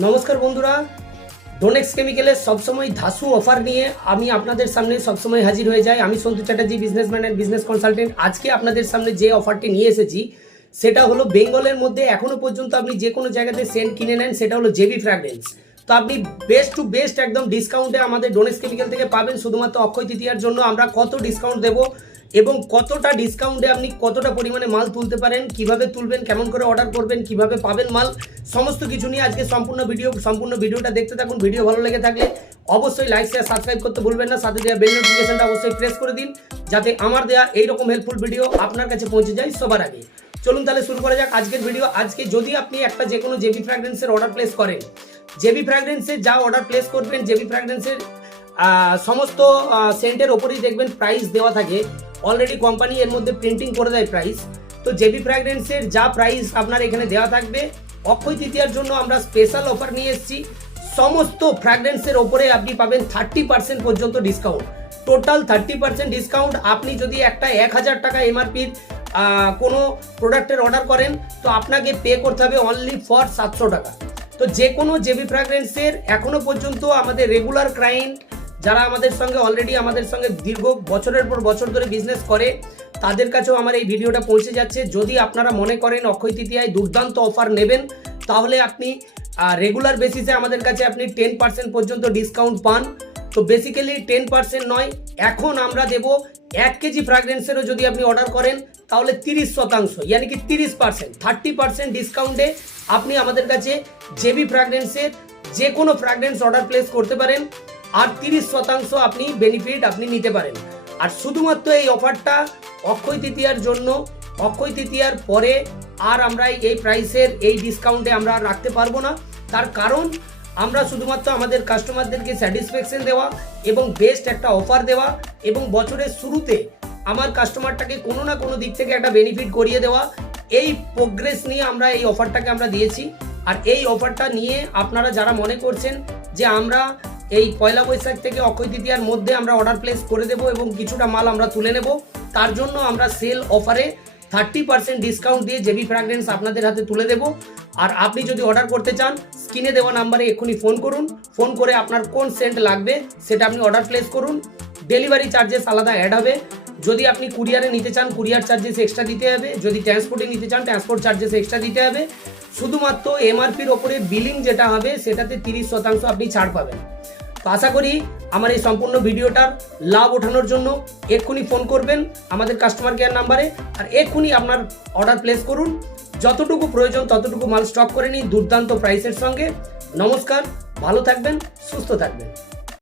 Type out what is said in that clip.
নমস্কার বন্ধুরা, ডোনেক্স কেমিক্যালের সবসময় ধাসু অফার নিয়ে আমি আপনাদের সামনে সবসময় হাজির হয়ে যাই। আমি Santu Chatterjee, businessman and business consultant. আজকে আপনাদের সামনে যে অফারটি নিয়ে এসেছি সেটা হলো বেঙ্গলের মধ্যে এখনও পর্যন্ত আপনি যে কোনো জায়গাতে সেন্ট কিনে নেন, সেটা হলো জেবি ফ্র্যাগ্রেন্স। তো আপনি বেস্ট টু বেস্ট একদম ডিসকাউন্টে আমাদের ডোনেক্স কেমিক্যাল থেকে পাবেন। শুধুমাত্র অক্ষয় তৃতীয়ার জন্য আমরা কত ডিসকাউন্ট দেবো এবং কতটা ডিসকাউন্টে আপনি কতটা পরিমাণে মাল তুলতে পারেন, কিভাবে তুলবেন, কেমন করে অর্ডার করবেন, কিভাবে পাবেন মাল, সমস্ত কিছু নিয়ে আজকে সম্পূর্ণ ভিডিওটা দেখতে থাকুন। ভিডিও ভালো লেগে থাকলে অবশ্যই লাইক শেয়ার সাবস্ক্রাইব করতে ভুলবেন না। সাথে দেওয়া বেল নোটিফিকেশনটা অবশ্যই প্রেস করে দিন, যাতে আমার দেওয়া এইরকম হেল্পফুল ভিডিও আপনার কাছে পৌঁছে যায় সবার আগে। চলুন তাহলে শুরু করা যাক আজকের ভিডিও। আজকে যদি আপনি একটা যে কোনো জেবি ফ্র্যাগ্রেন্সের অর্ডার প্লেস করেন, জেবি ফ্র্যাগ্রেন্সের যা অর্ডার প্লেস করবেন, জেবি ফ্র্যাগ্রেন্সের সমস্ত সেন্টের ওপরেই দেখবেন প্রাইস দেওয়া থাকে। অলরেডি কোম্পানি এর মধ্যে প্রিন্টিং করে দেয় প্রাইস। তো জেবি ফ্র্যাগ্রেন্সের যা প্রাইস আপনার এখানে দেওয়া থাকবে, অক্ষয় তৃতীয়ার জন্য আমরা স্পেশাল অফার নিয়ে এসেছি। সমস্ত ফ্র্যাগ্রেন্সের ওপরে আপনি পাবেন 30% পর্যন্ত ডিসকাউন্ট, টোটাল 30% ডিসকাউন্ট। আপনি যদি একটা 1000 টাকা এমআরপির কোনো প্রোডাক্টের অর্ডার করেন, তো আপনাকে পে করতে হবে অনলি ফর 700 টাকা। তো যে কোনো জেবি ফ্র্যাগ্রেন্সের এখনও পর্যন্ত আমাদের রেগুলার ক্লায়েন্ট যারা আমাদের সঙ্গে অলরেডি আমাদের সঙ্গে দীর্ঘ বছরের পর বছর ধরে বিজনেস করে, তাদের কাছেও আমার এই ভিডিওটা পৌঁছে যাচ্ছে। যদি আপনারা মনে করেন অক্ষয় তৃতীয়ায় দুর্দান্ত অফার নেবেন, তাহলে আপনি রেগুলার বেসিসে আমাদের কাছে আপনি 10% পর্যন্ত ডিসকাউন্ট পান। তো বেসিক্যালি 10% নয়, এখন আমরা দেব 1 কেজি ফ্র্যাগ্রেন্সেরও যদি আপনি অর্ডার করেন তাহলে 30%, ইয়ানি কি 30%, 30% ডিসকাউন্টে আপনি আমাদের কাছে জেবি ফ্র্যাগ্রেন্সের যে কোনো ফ্র্যাগ্রেন্স অর্ডার প্লেস করতে পারেন, আর 30% আপনি বেনিফিট আপনি নিতে পারেন। আর শুধুমাত্র এই অফারটা অক্ষয় তৃতীয়ার জন্য, অক্ষয় তৃতীয়ার পরে আর আমরা এই প্রাইসের এই ডিসকাউন্টে আমরা রাখতে পারবো না। তার কারণ আমরা শুধুমাত্র আমাদের কাস্টমারদেরকে স্যাটিসফ্যাকশন দেওয়া এবং বেস্ট একটা অফার দেওয়া এবং বছরের শুরুতে আমার কাস্টমারটাকে কোনো না কোনো দিক থেকে একটা বেনিফিট করিয়ে দেওয়া, এই প্রোগ্রেস নিয়ে আমরা এই অফারটাকে আমরা দিয়েছি। আর এই অফারটা নিয়ে আপনারা যারা মনে করছেন যে আমরা এই পয়লা বৈশাখ থেকে অক্ষয় তৃতীয়ার মধ্যে আমরা অর্ডার প্লেস করে দেবো এবং কিছুটা মাল আমরা তুলে নেব, তার জন্য আমরা সেল অফারে 30% ডিসকাউন্ট দিয়ে জেবি ফ্র্যাগ্রেন্স আপনাদের হাতে তুলে দেব। আর আপনি যদি অর্ডার করতে চান, স্ক্রিনে দেওয়া নাম্বারে এক্ষুনি ফোন করুন। ফোন করে আপনার কোন সেন্ট লাগবে সেটা আপনি অর্ডার প্লেস করুন। ডেলিভারি চার্জেস আলাদা অ্যাড হবে। যদি আপনি কুরিয়ারে নিতে চান, কুরিয়ার চার্জেস এক্সট্রা দিতে হবে। যদি ট্রান্সপোর্টে নিতে চান, ট্রান্সপোর্ট চার্জেস এক্সট্রা দিতে হবে। শুধুমাত্র এমআরপির ওপরে বিলিং যেটা হবে সেটাতে 30% আপনি ছাড় পাবেন। তো আশা করি আমার এই সম্পূর্ণ ভিডিওটার লাভ ওঠানোর জন্য এক্ষুনি ফোন করবেন আমাদের কাস্টমার কেয়ার নাম্বারে, আর এক্ষুনি আপনার অর্ডার প্লেস করুন। যতটুকু প্রয়োজন ততটুকু মাল স্টক করে নিন দুর্দান্ত প্রাইসের সঙ্গে। নমস্কার, ভালো থাকবেন, সুস্থ থাকবেন।